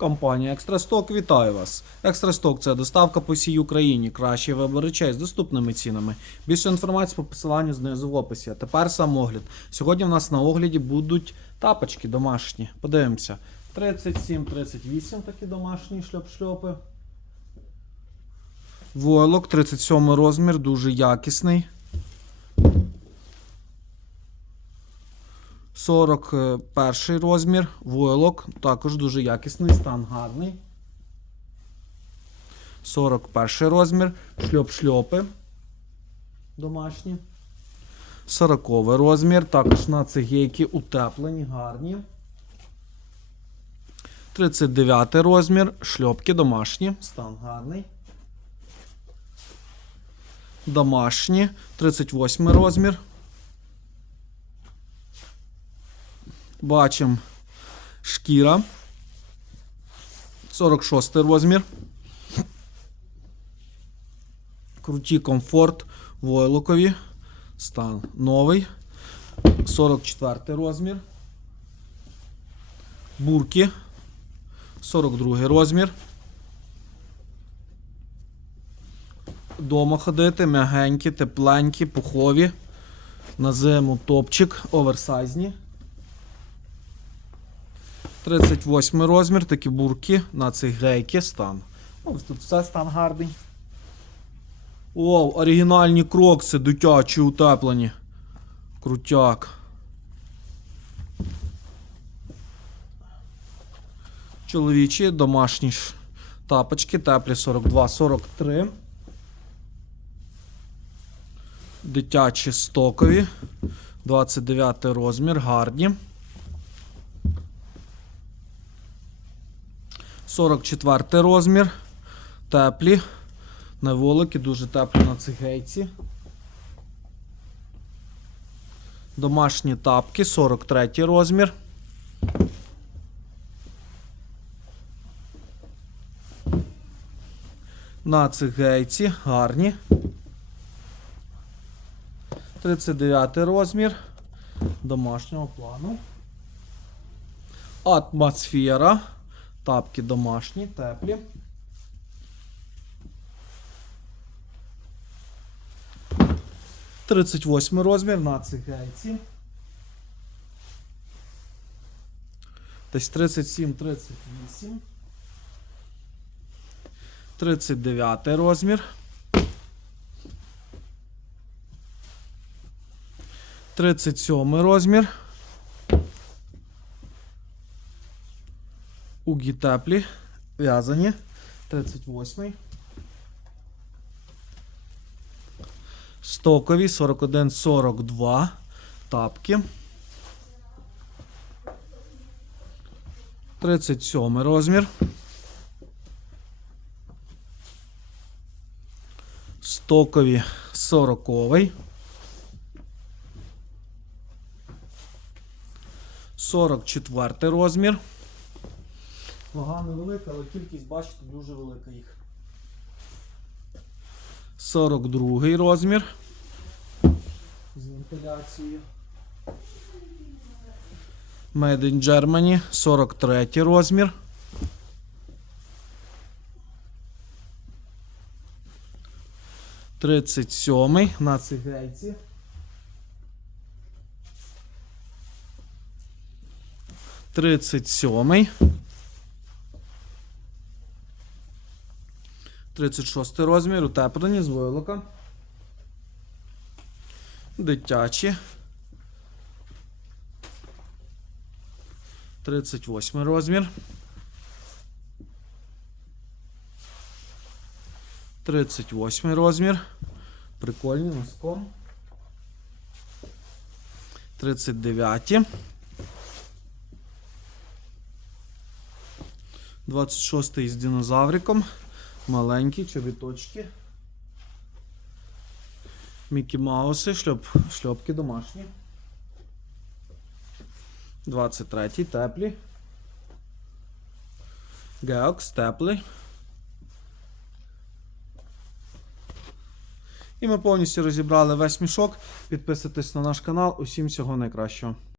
Компанія Екстрасток вітаю вас. Екстрасток це доставка по всій Україні. Кращий вибір речей з доступними цінами. Більше інформації по посиланню знизу в описі. А тепер сам огляд. Сьогодні в нас на огляді будуть тапочки домашні. Подивимося. 37-38 такі домашні шльоп-шльопи. Войлок 37 розмір, дуже якісний. 41 розмір, войлок, також дуже якісний, стан гарний. 41 розмір, шльоп-шльопи домашні. 40 розмір, також на цигейки утеплені, гарні. 39 розмір, шльопки домашні, стан гарний. Домашні, 38 розмір. Бачимо шкіра. 46 розмір. Круті комфорт войлокові. Стан новий. 44 розмір. Бурки. 42 розмір. Дома ходити, м'ягенькі, тепленькі, пухові. На зиму топчик, оверсайзні. 38 розмір, такі бурки на цих гейки стан. Ось тут все стан гарний. О, оригінальні крокси дитячі утеплені. Крутяк. Чоловічі домашні ж тапочки, теплі 42-43. Дитячі стокові. 29 розмір, гарні. 44 розмір. Теплі. На волоки, дуже теплі на цигейці. Домашні тапки, 43 розмір. На цигейці гарні. 39 розмір домашнього плану. Атмосфера. Тапки домашні, теплі. Тридцять восьмий розмір на цигейці. Десь 37-38. 39 розмір. 37 розмір. Угі теплі, в'язані. 38. Стокові 41-42 тапки. 37 розмір. Стокові 40 44 розмір. Вага невелика, але кількість, бачите, дуже велика їх. 42 розмір. З вентиляцією. Made in Germany. 43 розмір. Тридцять сьомий на цигейці. Тридцять сьомий. 36 розмір, утеплені з войлока. Дитячі. 38 розмір. 38 розмір. Прикольний носком. 39. 26 з динозавриком. Маленькі чобіточки. Мікі Мауси, шльоп, шльопки домашні. 23 теплі. Геокс теплий. І ми повністю розібрали весь мішок. Підписуйтесь на наш канал. Усім всього найкращого.